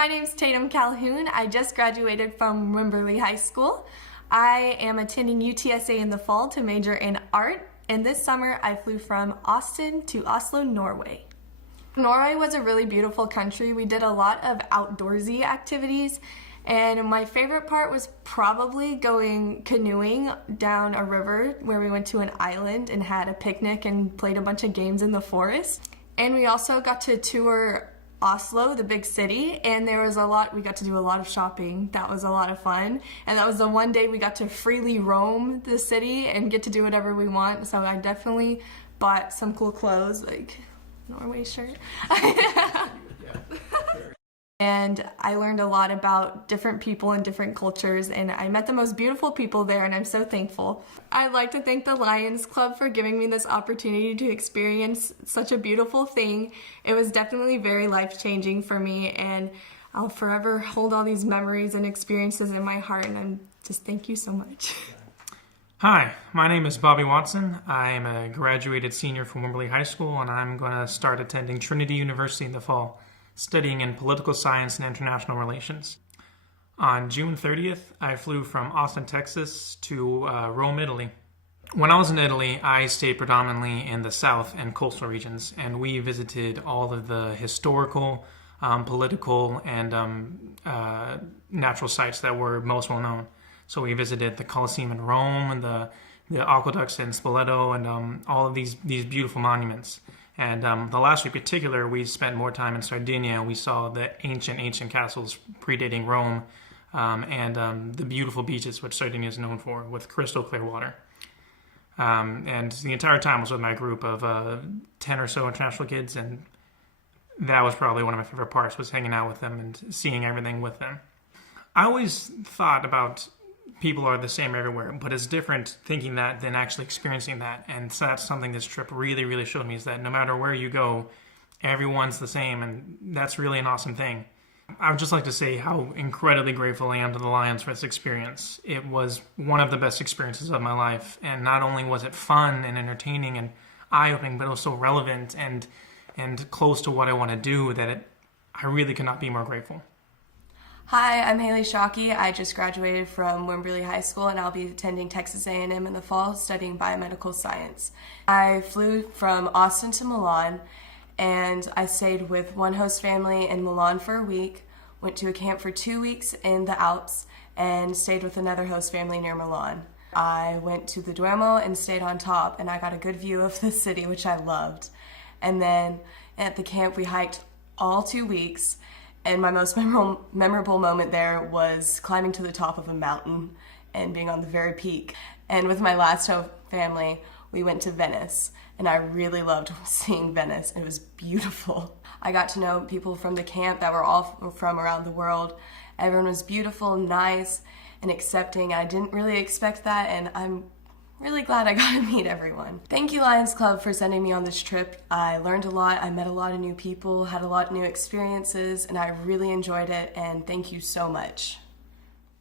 my name's Jayden Calhoun. I just graduated from Wimberley High School. I am attending UTSA in the fall to major in art, and this summer I flew from Austin to Oslo, Norway. Norway was a really beautiful country. We did a lot of outdoorsy activities, and my favorite part was probably going canoeing down a river where we went to an island and had a picnic and played a bunch of games in the forest. And we also got to tour Oslo, the big city, and we got to do a lot of shopping. That was a lot of fun. And that was the one day we got to freely roam the city and get to do whatever we want. So I definitely bought some cool clothes, like Norway shirt. And I learned a lot about different people and different cultures, and I met the most beautiful people there, and I'm so thankful. I'd like to thank the Lions Club for giving me this opportunity to experience such a beautiful thing. It was definitely very life-changing for me, and I'll forever hold all these memories and experiences in my heart, and I'm just thank you so much. Hi, my name is Bobby Watson. I am a graduated senior from Wimberley High School, and I'm going to start attending Trinity University in the fall, studying in political science and international relations. On June 30th, I flew from Austin, Texas to Rome, Italy. When I was in Italy, I stayed predominantly in the south and coastal regions, and we visited all of the historical, political, and natural sites that were most well known. So we visited the Colosseum in Rome, and the aqueducts in Spoleto, and all of these beautiful monuments. And the last week in particular, we spent more time in Sardinia. We saw the ancient castles predating Rome, and the beautiful beaches, which Sardinia is known for, with crystal clear water. And the entire time was with my group of 10 or so international kids, and that was probably one of my favorite parts, was hanging out with them and seeing everything with them. I always thought about people are the same everywhere, but it's different thinking that than actually experiencing that. And so that's something this trip really showed me, is that no matter where you go, everyone's the same, and that's really an awesome thing. I would just like to say how incredibly grateful I am to the Lions for this experience. It was one of the best experiences of my life, and not only was it fun and entertaining and eye-opening, but it was so relevant and close to what I want to do that I really could not be more grateful. Hi, I'm Shockley. I just graduated from Wimberley High School, and I'll be attending Texas A&M in the fall studying biomedical science. I flew from Austin to Milan, and I stayed with one host family in Milan for a week, went to a camp for 2 weeks in the Alps, and stayed with another host family near Milan. I went to the Duomo and stayed on top, and I got a good view of the city, which I loved. And then at the camp, we hiked all 2 weeks. And my most memorable moment there was climbing to the top of a mountain and being on the very peak. And with my last host family, we went to Venice, and I really loved seeing Venice. It was beautiful. I got to know people from the camp that were all from around the world. Everyone was beautiful, nice, and accepting. I didn't really expect that, and I'm really glad I got to meet everyone. Thank you, Lions Club, for sending me on this trip. I learned a lot, I met a lot of new people, had a lot of new experiences, and I really enjoyed it, and thank you so much.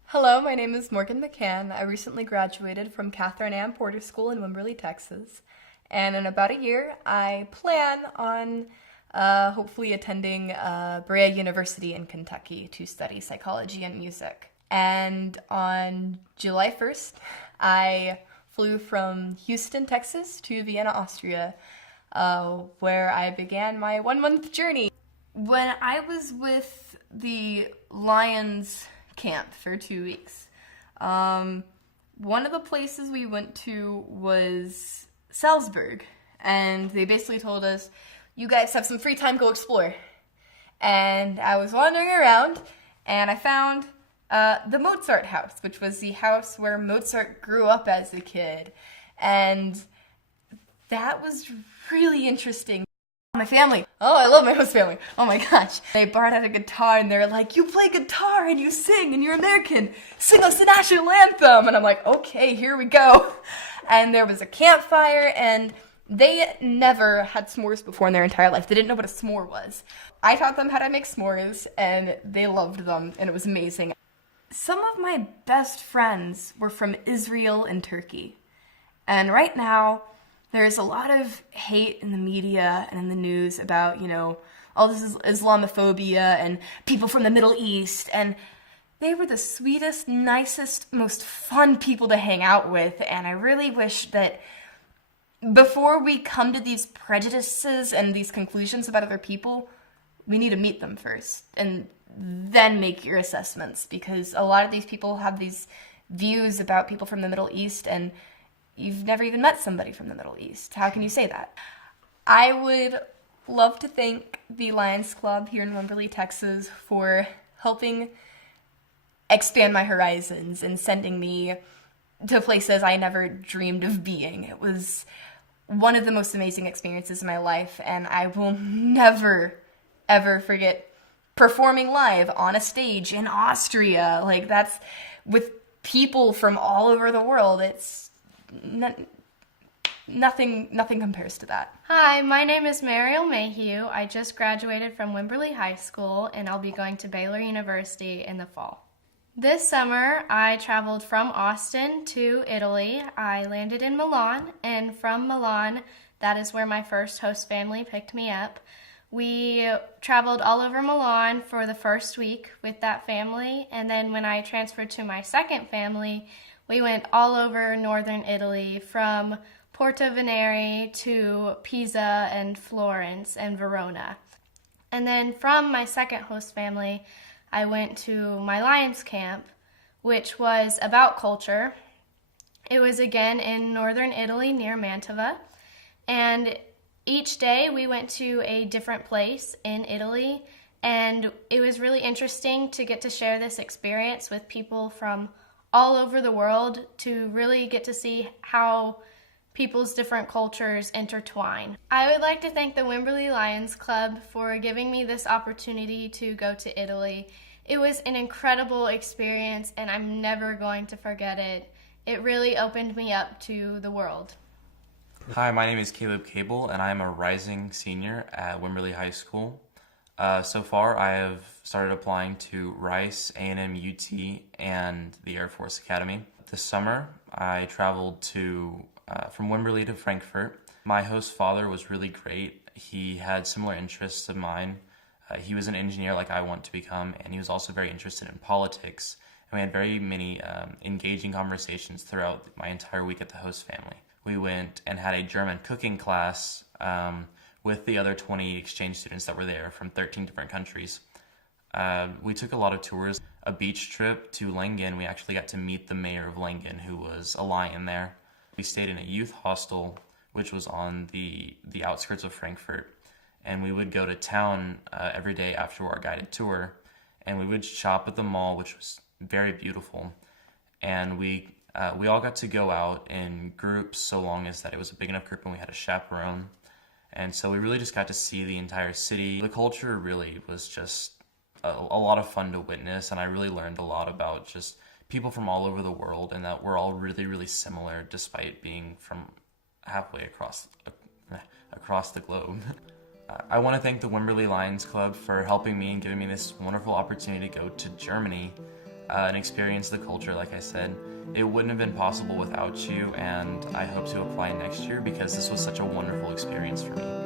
Hello, my name is Morgan McCann. I recently graduated from Catherine Ann Porter School in Wimberley, Texas. And in about a year, I plan on hopefully attending Berea University in Kentucky to study psychology and music. And on July 1st, I flew from Houston, Texas to Vienna, Austria, where I began my 1-month journey. When I was with the Lions camp for 2 weeks, one of the places we went to was Salzburg, and they basically told us, you guys have some free time, go explore. And I was wandering around, and I found the Mozart house, which was the house where Mozart grew up as a kid. And that was really interesting. My family. Oh, I love my host family. Oh my gosh. They borrowed out a guitar, and they're like, you play guitar and you sing and you're American. Sing us the national anthem. And I'm like, okay, here we go. And there was a campfire, and they never had s'mores before in their entire life. They didn't know what a s'more was. I taught them how to make s'mores, and they loved them, and it was amazing. Some of my best friends were from Israel and Turkey. And right now, there's a lot of hate in the media and in the news about, all this is Islamophobia and people from the Middle East, and they were the sweetest, nicest, most fun people to hang out with, and I really wish that before we come to these prejudices and these conclusions about other people, we need to meet them first, and then make your assessments, because a lot of these people have these views about people from the Middle East, and you've never even met somebody from the Middle East. How can you say that? I would love to thank the Lions Club here in Wimberley, Texas, for helping expand my horizons and sending me to places I never dreamed of being. It was one of the most amazing experiences in my life, and I will never, ever forget performing live on a stage in Austria. Like, that's with people from all over the world. It's nothing compares to that. Hi, my name is Muriel Mayhew. I just graduated from Wimberley High School, and I'll be going to Baylor University in the fall. This summer, I traveled from Austin to Italy. I landed in Milan, and from Milan, that is where my first host family picked me up. We traveled all over Milan for the first week with that family, and then when I transferred to my second family, we went all over northern Italy, from Porto Venere to Pisa and Florence and Verona. And then from my second host family, I went to my Lions camp, which was about culture. It was again in northern Italy near Mantova, and each day we went to a different place in Italy, and it was really interesting to get to share this experience with people from all over the world, to really get to see how people's different cultures intertwine. I would like to thank the Wimberley Lions Club for giving me this opportunity to go to Italy. It was an incredible experience, and I'm never going to forget it. It really opened me up to the world. Hi, my name is Caleb Cable, and I'm a rising senior at Wimberley High School. So far, I have started applying to Rice, A&M UT, and the Air Force Academy. This summer, I traveled from Wimberley to Frankfurt. My host father was really great. He had similar interests of mine. He was an engineer like I want to become, and he was also very interested in politics. And we had very many engaging conversations throughout my entire week at the host family. We went and had a German cooking class with the other 20 exchange students that were there from 13 different countries. We took a lot of tours. A beach trip to Lengen, we actually got to meet the mayor of Lengen, who was a lion there. We stayed in a youth hostel, which was on the outskirts of Frankfurt, and we would go to town every day after our guided tour, and we would shop at the mall, which was very beautiful. And we all got to go out in groups, so long as that it was a big enough group and we had a chaperone. And so we really just got to see the entire city. The culture really was just a lot of fun to witness, and I really learned a lot about just people from all over the world, and that we're all really, really similar despite being from halfway across the globe. I want to thank the Wimberley Lions Club for helping me and giving me this wonderful opportunity to go to Germany and experience the culture. Like I said, it wouldn't have been possible without you, and I hope to apply next year because this was such a wonderful experience for me.